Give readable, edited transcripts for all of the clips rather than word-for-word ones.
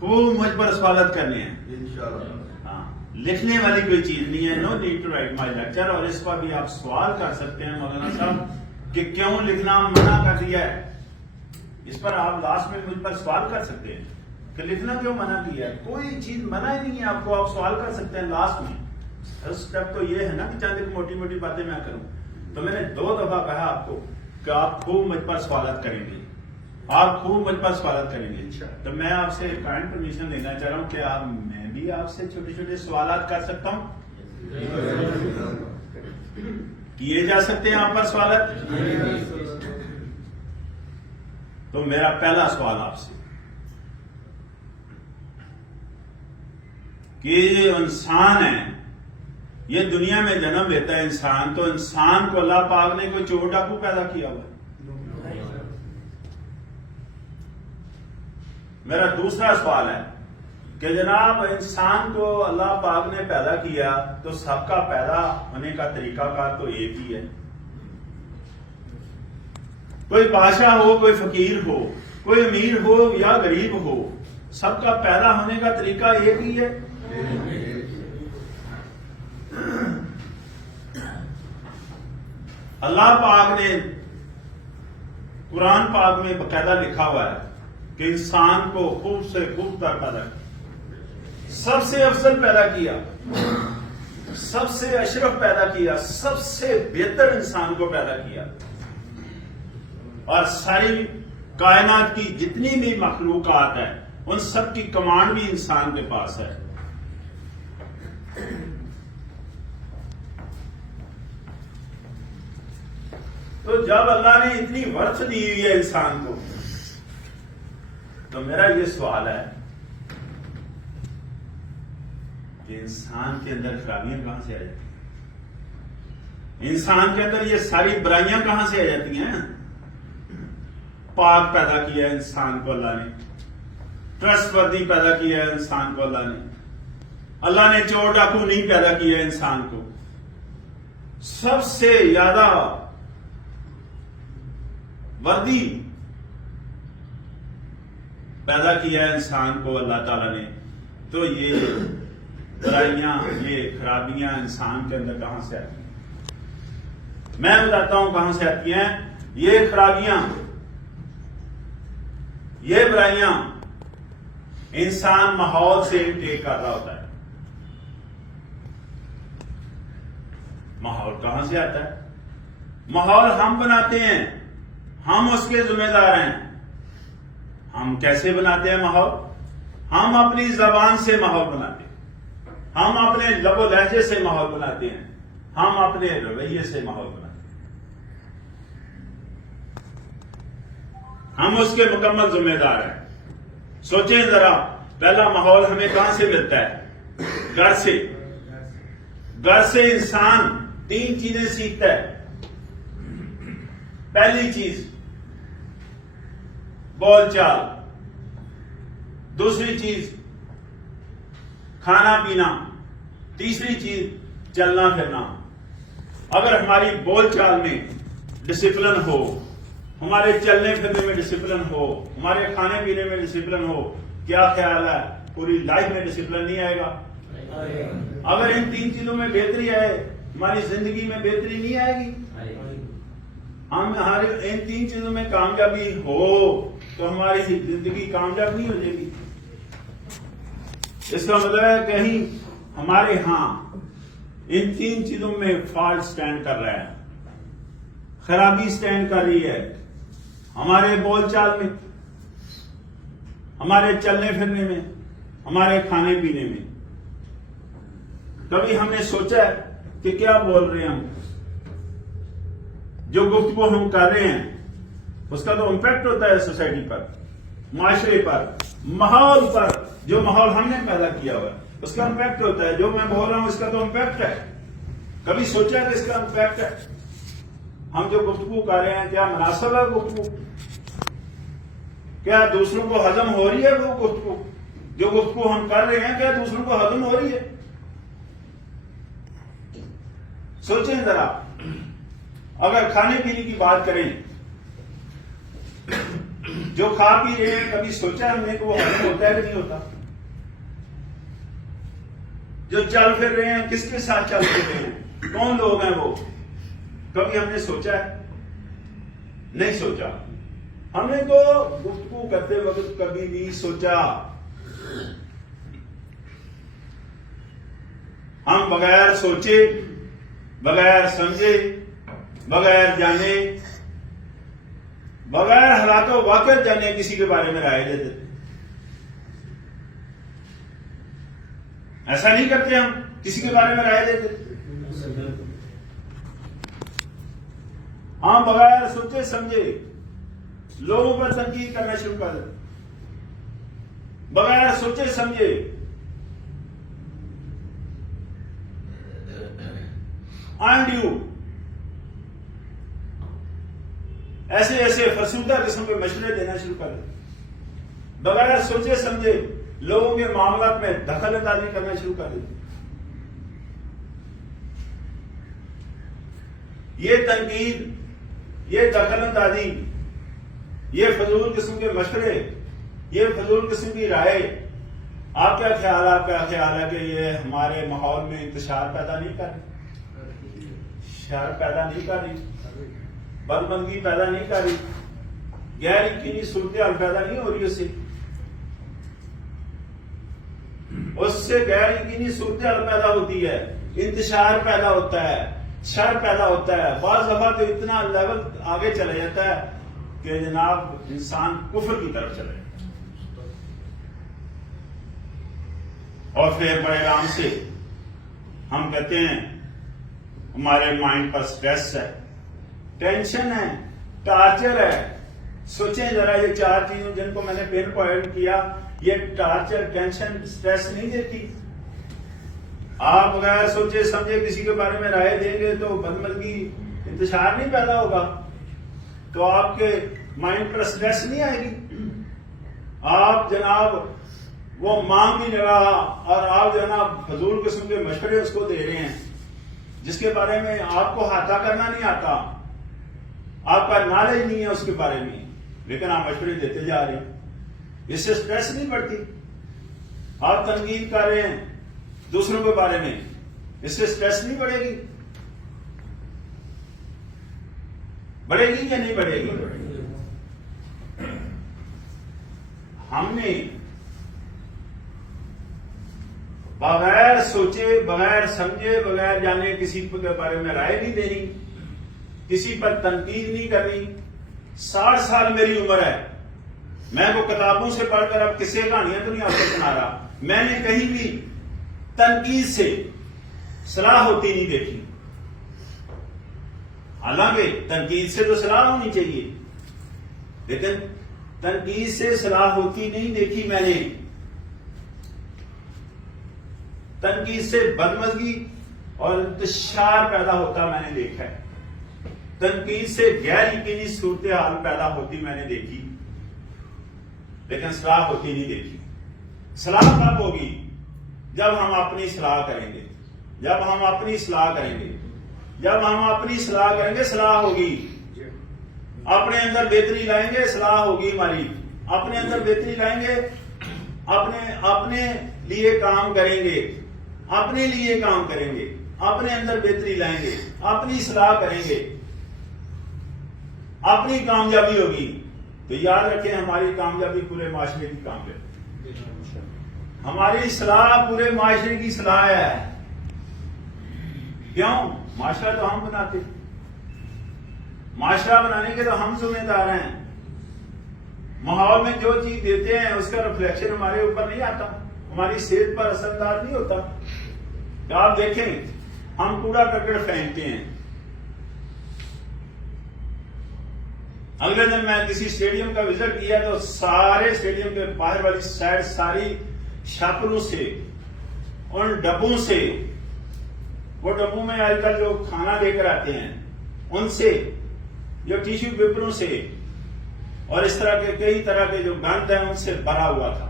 خوب مجھ پر سوالات کرنے ہیں ہاں، لکھنے والی کوئی چیز نہیں ہے. No need to write my lecture. اور اس پر بھی آپ سوال کر سکتے ہیں مولانا صاحب کہ کیوں لکھنا منع کر دیا ہے. اس پر آپ لاسٹ میں مجھ پر سوال کر سکتے ہیں کہ لکھنا کیوں منع کیا ہے. کوئی چیز منع ہی نہیں ہے آپ کو، آپ سوال کر سکتے ہیں لاسٹ میں. فرسٹ اسٹیپ تو یہ ہے نا کہ چاند موٹی موٹی باتیں میں کروں. تو میں نے 2 دفعہ کہا آپ کو کہ آپ خوب مجھ پر سوالات کریں گے، آپ خوب مجھ پر سوالات کریں گے. تو میں آپ سے کائنڈ پرمیشن لینا چاہ رہا ہوں کہ میں بھی آپ سے چھوٹے چھوٹے سوالات کر سکتا ہوں. کیے جا سکتے ہیں آپ پر سوالات. تو میرا پہلا سوال آپ سے کہ یہ انسان ہے، یہ دنیا میں جنم لیتا ہے انسان، تو انسان کو اللہ پاک نے کوئی چور ڈاکو پیدا کیا ہوا ہے. میرا دوسرا سوال ہے کہ جناب انسان کو اللہ پاک نے پیدا کیا تو سب کا پیدا ہونے کا طریقہ کار تو ایک ہی ہے. کوئی بادشاہ ہو، کوئی فقیر ہو، کوئی امیر ہو یا غریب ہو، سب کا پیدا ہونے کا طریقہ ایک ہی ہے. اللہ پاک نے قرآن پاک میں باقاعدہ لکھا ہوا ہے کہ انسان کو خوب سے خوب تر پیدا کیا، سب سے افضل پیدا کیا، سب سے اشرف پیدا کیا، سب سے بہتر انسان کو پیدا کیا. اور ساری کائنات کی جتنی بھی مخلوقات ہیں ان سب کی کمانڈ بھی انسان کے پاس ہے. تو جب اللہ نے اتنی ورث دی ہوئی ہے انسان کو، تو میرا یہ سوال ہے کہ انسان کے اندر خرابیاں کہاں سے آ جاتی ہیں؟ انسان کے اندر یہ ساری برائیاں کہاں سے آ جاتی ہیں؟ پاک پیدا کیا ہے انسان کو اللہ نے، ٹرسٹ وردی پیدا کیا ہے انسان کو اللہ نے. اللہ نے چور ڈاکو نہیں پیدا کیا ہے انسان کو. سب سے زیادہ وردی پیدا کیا ہے انسان کو اللہ تعالیٰ نے. تو یہ برائیاں، یہ خرابیاں انسان کے اندر کہاں سے آتی ہیں؟ میں بتاتا ہوں کہاں سے آتی ہیں. یہ خرابیاں، یہ برائیاں انسان ماحول سے ٹیک کر رہا ہوتا ہے. ماحول کہاں سے آتا ہے؟ ماحول ہم بناتے ہیں، ہم اس کے ذمہ دار ہیں. ہم کیسے بناتے ہیں ماحول؟ ہم اپنی زبان سے ماحول بناتے ہیں، ہم اپنے لب و لہجے سے ماحول بناتے ہیں، ہم اپنے رویے سے ماحول بناتے ہیں. ہم اس کے مکمل ذمہ دار ہیں. سوچیں ذرا، پہلا ماحول ہمیں کہاں سے ملتا ہے؟ گھر سے. گھر سے انسان 3 چیزیں سیکھتا ہے. پہلی چیز بول چال، دوسری چیز کھانا پینا، تیسری چیز چلنا پھرنا. اگر ہماری بول چال میں ڈسپلن ہو، ہمارے چلنے پھرنے میں ڈسپلن ہو، ہمارے کھانے پینے میں ڈسپلن ہو، کیا خیال ہے پوری لائف میں ڈسپلن نہیں آئے گا؟ اگر ان 3 چیزوں میں بہتری آئے، ہماری زندگی میں بہتری نہیں آئے گی. ہم ان 3 چیزوں میں کامیابی ہو تو ہماری زندگی کامیاب نہیں ہو جائے گی. اس کا مطلب ہے کہیں ہمارے ہاں ان 3 چیزوں میں فالٹ سٹینڈ کر رہا ہے، خرابی سٹینڈ کر رہی ہے. ہمارے بول چال میں، ہمارے چلنے پھرنے میں، ہمارے کھانے پینے میں. کبھی ہم نے سوچا ہے کہ کیا بول رہے ہیں ہم؟ جو گفتگو ہم کر رہے ہیں اس کا تو امپیکٹ ہوتا ہے سوسائٹی پر، معاشرے پر، ماحول پر. جو ماحول ہم نے پیدا کیا ہوا ہے اس کا امپیکٹ ہوتا ہے. جو میں بول رہا ہوں اس کا تو امپیکٹ ہے. کبھی سوچا کہ اس کا امپیکٹ ہے؟ ہم جو گفتگو کر رہے ہیں کیا مناسب ہے گفتگو؟ کیا دوسروں کو ہضم ہو رہی ہے وہ گفتگو؟ جو گفتگو ہم کر رہے ہیں کیا دوسروں کو ہضم ہو رہی ہے؟ سوچیں ذرا. اگر کھانے پینے کی بات کریں جو کھا پی رہے ہیں کبھی سوچا ہم نے کہ وہ ہضم ہوتا ہے کہ نہیں ہوتا؟ جو چل پھر رہے ہیں کس کے ساتھ چل پھر رہے ہیں؟ کون لوگ ہیں وہ؟ کبھی ہم نے سوچا ہے؟ نہیں سوچا. ہم نے تو گفتگو کرتے وقت کبھی نہیں سوچا. ہم بغیر سوچے، بغیر سمجھے، بغیر جانے، بغیر حالات و واقعات جانے کسی کے بارے میں رائے دے دیتے. ایسا نہیں کرتے ہم، کسی کے بارے میں رائے دے دیتے. ہم بغیر سوچے سمجھے لوگوں پر تنقید کرنا شروع کر دیتے. بغیر سوچے سمجھے آنڈیو ایسے فرسودہ قسم کے مشورے دینا شروع کر دیتے. بغیر سوچے سمجھے لوگوں کے معاملات میں دخل اندازی کرنا شروع کر دیتے. یہ تنقید، یہ دخل اندازی، یہ فضول قسم کے مشورے، یہ فضول قسم کی رائے، آپ کا خیال ہے کہ یہ ہمارے ماحول میں انتشار پیدا نہیں کر رہی، شر پیدا نہیں کر رہی، بدمزگی پیدا نہیں کر رہی، غیر یقینی صورتحال پیدا نہیں ہو رہی اس سے غیر یقینی صورتحال پیدا ہوتی ہے، انتشار پیدا ہوتا ہے، شر پیدا ہوتا ہے. بعض دفعہ تو اتنا لیول آگے چلا جاتا ہے کہ جناب انسان کفر کی طرف چلے جاتا ہے. اور پھر بڑے آرام سے ہم کہتے ہیں ہمارے مائنڈ پر سٹریس ہے، ٹینشن ہے، ٹارچر ہے. سوچیں ذرا یہ چار چیزیں جن کو میں نے پن پوائنٹ کیا، یہ ٹارچر، ٹینشن، سٹریس نہیں دیتی. آپ بغیر سوچے سمجھے کسی کے بارے میں رائے دیں گے تو بدمزگی، انتشار نہیں پیدا ہوگا، تو آپ کے مائنڈ پر سٹریس نہیں آئے گی. آپ جناب وہ مانگ بھی نہیں رہا اور آپ جناب فضول قسم کے مشورے اس کو دے رہے ہیں جس کے بارے میں آپ کو احاطہ کرنا نہیں آتا، آپ کا نالج نہیں ہے اس کے بارے میں، لیکن آپ مشورے دیتے جا رہے ہیں. اس سے سٹریس نہیں بڑھتی. آپ تنقید کر رہے ہیں دوسروں کے بارے میں، اس سے سٹریس نہیں بڑھے گی؟ بڑھے گی یا نہیں بڑھے گی؟ ہم نے بغیر سوچے، بغیر سمجھے، بغیر جانے کسی کے بارے میں رائے نہیں دینی، کسی پر تنقید نہیں کرنی. 60 سال میری عمر ہے، میں کو کتابوں سے پڑھ کر اب قصے کہانیاں تو نہیں آپ کو سنا رہا. میں نے کہیں بھی تنقید سے صلاح ہوتی نہیں دیکھی. حالانکہ تنقید سے تو صلاح ہونی چاہیے، لیکن تنقید سے صلاح ہوتی نہیں دیکھی میں نے. تنقید سے بدمزگی اور انتشار پیدا ہوتا میں نے دیکھا ہے. تنقید سے غیر یقینی صورتحال پیدا ہوتی میں نے دیکھی، لیکن صلاح ہوتی نہیں دیکھی. صلاح کب ہوگی؟ جب ہم اپنی اصلاح کریں گے، جب ہم اپنی اصلاح کریں گے، جب ہم اپنی اصلاح کریں گے صلاح ہوگی. اپنے اندر بہتری لائیں گے صلاح ہوگی ہماری. اپنے اندر بہتری لائیں گے، اپنے لیے کام کریں گے، اپنے لیے کام کریں گے، اپنے اندر بہتری لائیں گے، اپنی اصلاح کریں گے، اپنی کامیابی ہوگی. تو یاد رکھیں ہماری کامیابی پورے معاشرے کی کامیابی، ہماری اصلاح پورے معاشرے کی اصلاح ہے. کیوں؟ معاشرہ تو ہم بناتے، معاشرہ بنانے کے تو ہم ذمہ دار ہیں. ماحول میں جو چیز دیتے ہیں اس کا ریفلیکشن ہمارے اوپر نہیں آتا، ہماری صحت پر اثر انداز نہیں ہوتا. آپ دیکھیں ہم کوڑا کرکٹ پھینکتے ہیں. اگلے دن میں کسی اسٹیڈیم کا وزٹ کیا تو سارے اسٹیڈیم کے باہر والی سائڈ ساری شاپروں سے، ان ڈبوں سے، وہ ڈبوں میں آج کل جو کھانا لے کر آتے ہیں ان سے، جو ٹیشو پیپروں سے اور اس طرح کے کئی طرح کے جو گند ہیں ان سے بھرا ہوا تھا.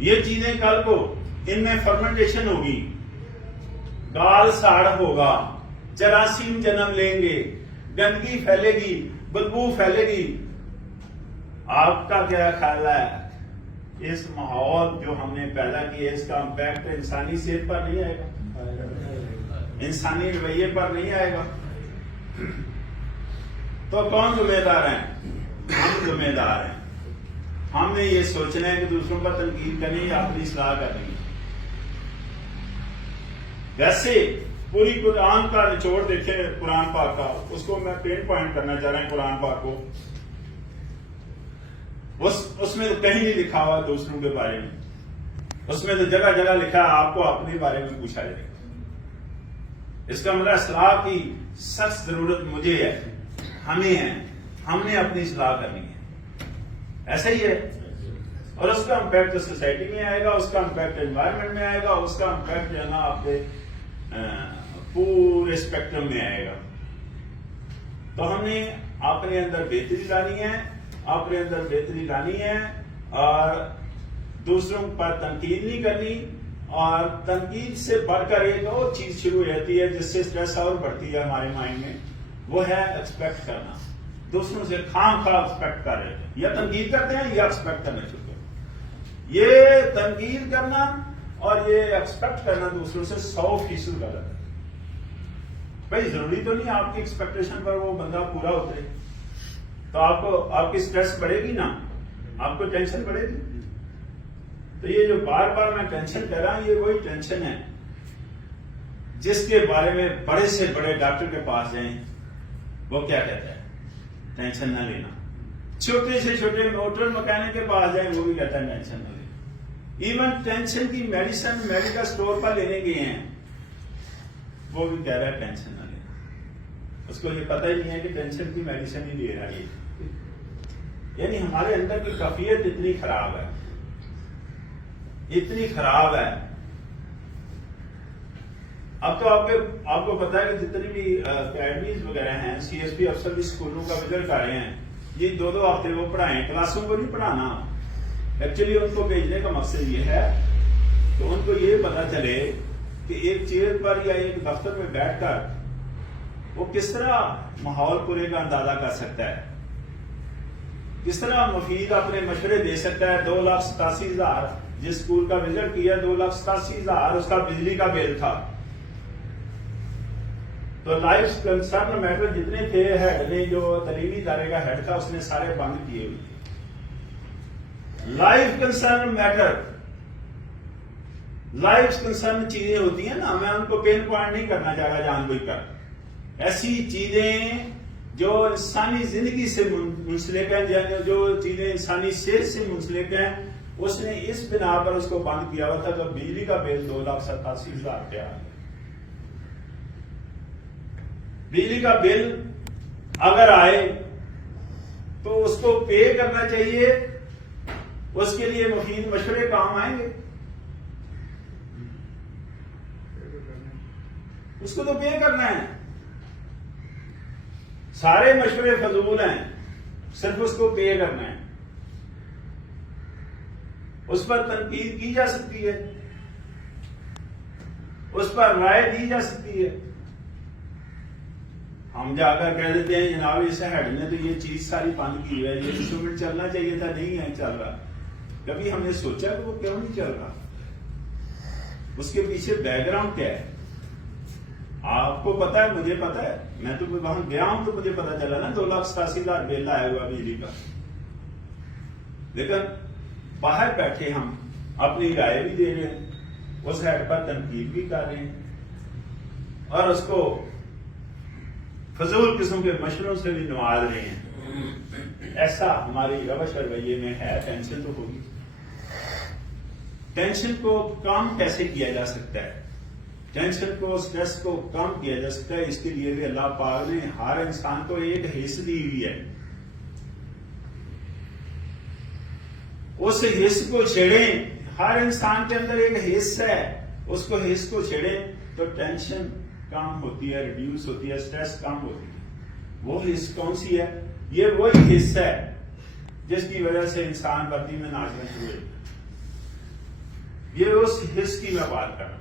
یہ چیزیں کل کو ان میں فرمنٹیشن ہوگی، گال ساڑ ہوگا، جراثیم جنم لیں گے، گندگی پھیلے گی، بدبو پھیلے گی. آپ کا کیا خیال ہے اس ماحول جو ہم نے پیدا کیا ہے اس کا امپیکٹ انسانی صحت پر نہیں آئے گا، انسانی رویے پر نہیں آئے گا؟ تو کون ذمہ دار ہیں؟ ہم ذمہ دار ہیں. ہم نے یہ سوچنا ہے کہ دوسروں پر تنقید کرنی یا اپنی اصلاح کرنی ہے. ویسے پوری قرآن کا نچوڑ دیکھیں قرآن پاک کا، اس کو میں پین پوائنٹ کرنا چاہ رہا ہوں. قرآن پاک کو اس میں تو کہیں نہیں لکھا ہوا دوسروں کے بارے میں، اس میں تو جگہ جگہ لکھا ہے آپ کو اپنے بارے میں پوچھا جائے گا. اس کا مطلب اصلاح کی سخت ضرورت مجھے ہے، ہمیں ہے، ہم نے اپنی اصلاح کرنی ہے. ایسا ہی ہے. اور اس کا امپیکٹ سوسائٹی میں آئے گا، اس کا امپیکٹ انوائرمنٹ میں آئے گا، اس کا امپیکٹ جو ہے نا آپ کے پورے اسپیکٹرم میں آئے گا. تو ہم نے اپنے اندر بہتری لانی ہے، اپنے اندر بہتری لانی ہے، اور دوسروں پر تنقید نہیں کرنی. اور تنقید سے بڑھ کر ایک اور چیز شروع ہو جاتی ہے جس سے اسٹریس اور بڑھتی ہے ہمارے مائنڈ میں، وہ ہے ایکسپیکٹ کرنا. دوسروں سے خام خواہ ایکسپیکٹ کر رہے ہیں، یا تنقید کرتے ہیں یا ایکسپیکٹ کرنا شروع کرتے ہیں. یہ تنقید کرنا اور یہ ایکسپیکٹ کرنا دوسروں سے 100% غلط ہے. بھائی ضروری تو نہیں آپ کی ایکسپیکٹیشن پر وہ بندہ پورا اترے، تو آپ کی اسٹریس بڑھے گی نا، آپ کو ٹینشن بڑھے گی. تو یہ جو بار بار میں ٹینشن کہہ رہا ہوں، یہ وہی ٹینشن ہے جس کے بارے میں بڑے سے بڑے ڈاکٹر کے پاس جائیں وہ کیا کہتا ہے؟ ٹینشن نہ لینا. چھوٹے سے چھوٹے موٹر مکینک کے پاس جائیں وہ بھی کہتا ہے ٹینشن نہ لینا. ایون ٹینشن کی میڈیسن میڈیکل اسٹور پر لینے گئے ہیں وہ بھی کہہ رہا ہے ٹینشن نہ لینا. اس کو یہ پتہ ہی نہیں ہے کہ ٹینشن کی میڈیسن ہی لے رہا ہے. یعنی ہمارے اندر کی کیفیت اتنی خراب ہے، اتنی خراب ہے. اب تو آپ کو پتا ہے کہ جتنی بھی اکیڈمیز وغیرہ ہیں، سی ایس پی افسر بھی اسکولوں کا وزٹ کر رہے ہیں. یہ 2 ہفتے وہ پڑھائیں، کلاسوں کو نہیں پڑھانا. ایکچولی ان کو بھیجنے کا مقصد یہ ہے کہ ان کو یہ پتا چلے کہ ایک چیئر پر یا ایک دفتر میں بیٹھ کر وہ کس طرح ماحول پورے کا اندازہ کر سکتا ہے، کس طرح مفید اپنے مشورے دے سکتا ہے. 2,87,000 جس اسکول کا وزٹ کیا، 2,87,000 اس کا بجلی کا بل تھا. تو لائف کنسرن میٹر جتنے تھے ہیڈ نے، جو تعلیمی ادارے کا ہیڈ تھا، اس نے سارے بند کیے ہوئے. Life concern matter, life concern چیزیں ہوتی ہیں نا، میں ان کو پین پوائنٹ نہیں کرنا چاہ رہا جان بوجھ کر. ایسی چیزیں جو انسانی زندگی سے منسلک ہیں، جو چیزیں انسانی صحت سے منسلک ہیں، اس نے اس بنا پر اس کو بند کیا ہوا تھا. تو بجلی کا بل 2,87,000 روپیہ. بجلی کا بل اگر آئے تو اس کو پے کرنا چاہیے، اس کے لیے مفید مشورے کام آئیں گے. اس کو تو پے کرنا ہے. سارے مشورے فضول ہیں، صرف اس کو پے کرنا ہے. اس پر تنقید کی جا سکتی ہے، اس پر رائے دی جا سکتی ہے. ہم جا کر کہہ دیتے ہیں جناب اس ہیڈ نے تو یہ چیز ساری بند کی ہے، یہ انسٹرومنٹ چلنا چاہیے تھا، نہیں ہے چل رہا. کبھی ہم نے سوچا کہ وہ کیوں نہیں چل رہا؟ اس کے پیچھے بیک گراؤنڈ کیا ہے؟ آپ کو پتا ہے، مجھے پتا ہے. میں تو وہاں گیا ہوں تو مجھے پتا چلا نا 2,87,000 بل آیا ہوا بجلی کا. لیکن باہر بیٹھے ہم اپنی رائے بھی دے رہے ہیں، اس ہیڈ پر تنقید بھی کر رہے ہیں، اور اس کو فضول قسم کے مشوروں سے بھی نواز رہے ہیں. ایسا ہماری روش اور رویے میں ہے. ٹینشن تو ہوگی. ٹینشن کو کم کیسے کیا جا سکتا ہے؟ ٹینشن کو، اسٹریس کو کم کیا جا سکتا ہے. اس کے لیے بھی اللہ پاک نے ہر انسان کو ایک حص دی ہوئی ہے. اس حص کو چھیڑیں. ہر انسان کے اندر ایک حص ہے، اس کو حص کو چھیڑیں تو ٹینشن کم ہوتی ہے، ریڈیوس ہوتی ہے، اسٹریس کم ہوتی ہے. وہ حص کون سی ہے؟ یہ وہی حص ہے جس کی وجہ سے انسان وردی میں ناچنا شروع ہوئے. یہ اس حص کی میں بات کر رہا ہوں.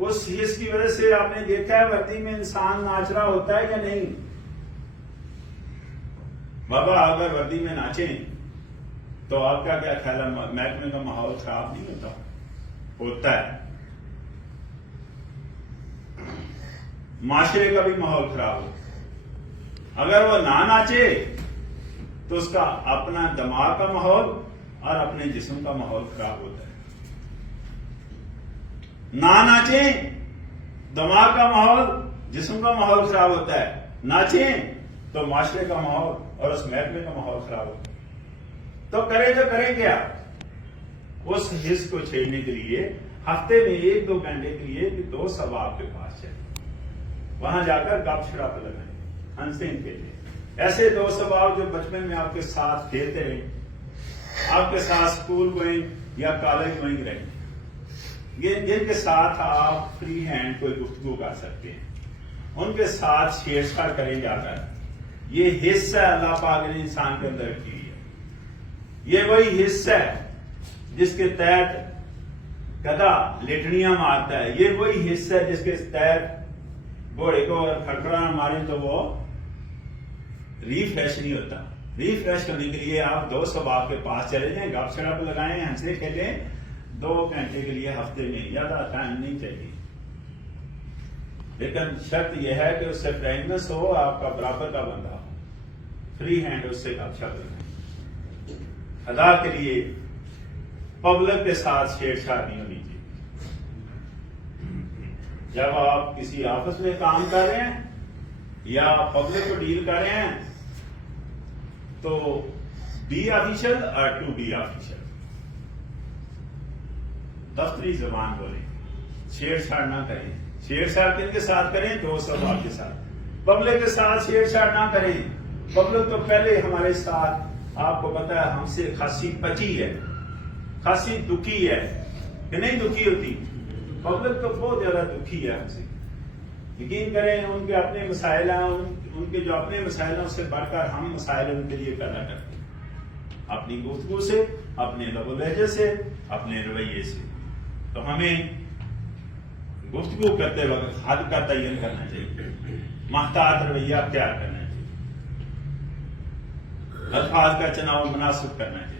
اس حص کی وجہ سے آپ نے دیکھا ہے وردی میں انسان ناچ رہا ہوتا ہے یا نہیں؟ بابا اگر وردی میں ناچیں تو آپ کا کیا خیال ہے محکمے کا ماحول خراب نہیں ہوتا؟ ہوتا ہے. معاشرے کا بھی ماحول خراب ہو. اگر وہ نہ ناچے تو اس کا اپنا دماغ کا ماحول اور اپنے جسم کا ماحول خراب ہوتا ہے. نہ ناچیں دماغ کا ماحول جسم کا ماحول خراب ہوتا ہے، ناچیں تو معاشرے کا ماحول اور اس محکمے کا ماحول خراب ہوتا ہے. تو کریں کیا؟ اس حص کو چھیڑنے کے لیے ہفتے میں 1-2 گھنٹے کے لیے 2 سباب کے پاس چلیں، وہاں جا کر گپ شڑپ لگائیں، ہنسیں کے لیے. ایسے 2 سباب جو بچپن میں آپ کے ساتھ کھیلتے رہے، آپ کے ساتھ اسکول گوئنگ یا کالج گوئنگ رہے، جن کے ساتھ آپ فری ہینڈ کوئی گفتگو کر سکتے ہیں، ان کے ساتھ چھیڑ چھاڑ کریں جا کر. یہ حصہ اللہ پاک نے انسان کے اندر کی ہے. یہ وہی حصہ ہے جس کے تحت گدھا لیٹنیاں مارتا ہے. یہ وہی حصہ ہے جس کے تحت گھوڑے کو اگر کھڑکڑا مارے تو وہ ریفریش نہیں ہوتا. ریفریش ہونے کے لیے آپ 2 سباب کے پاس چلے جائیں، گپ شڑپ لگائیں، ہنسے کھیلیں. 2 گھنٹے کے لیے ہفتے میں، زیادہ ٹائم نہیں چاہیے. لیکن شرط یہ ہے کہ اس سے فرینکنس ہو، آپ کا برابر کا بندہ ہو، فری ہینڈ اس سے گپ شپ لگائیں. ادا کے لیے پبلک کے ساتھ چھیڑ چھاڑ نہیں ہونی چاہیے. جب آپ کسی آفس میں کام کر رہے ہیں یا پبلک کو ڈیل کر رہے ہیں تو بی آفیشل اور ٹو بی آفیشل، دفتری زبان بولیں، چھیڑ چھاڑ نہ کریں. چھیڑ چھاڑ کن کے ساتھ کریں؟ 2 سباب کے ساتھ. پبلک کے ساتھ چھیڑ چھاڑ نہ کریں. پبلک تو پہلے ہمارے ساتھ، آپ کو پتا ہے، ہم سے خاصی پچی ہے، خاصی دکھی ہے کہ نہیں دکھی ہوتی. پبلک تو بہت زیادہ دکھی ہے ہم سے. یقین کریں ان کے اپنے مسائل ہیں، ان کے جو اپنے مسائل ہیں اس سے بڑھ کر ہم مسائل ان کے لیے پیدا کرتے ہیں، اپنی گفتگو سے، اپنے لب و لہجے سے، اپنے رویے سے. تو ہمیں گفتگو کرتے وقت حد کا تعین کرنا چاہیے، محتاط رویہ اختیار کرنا چاہیے، الفاظ کا چناؤ مناسب کرنا چاہیے.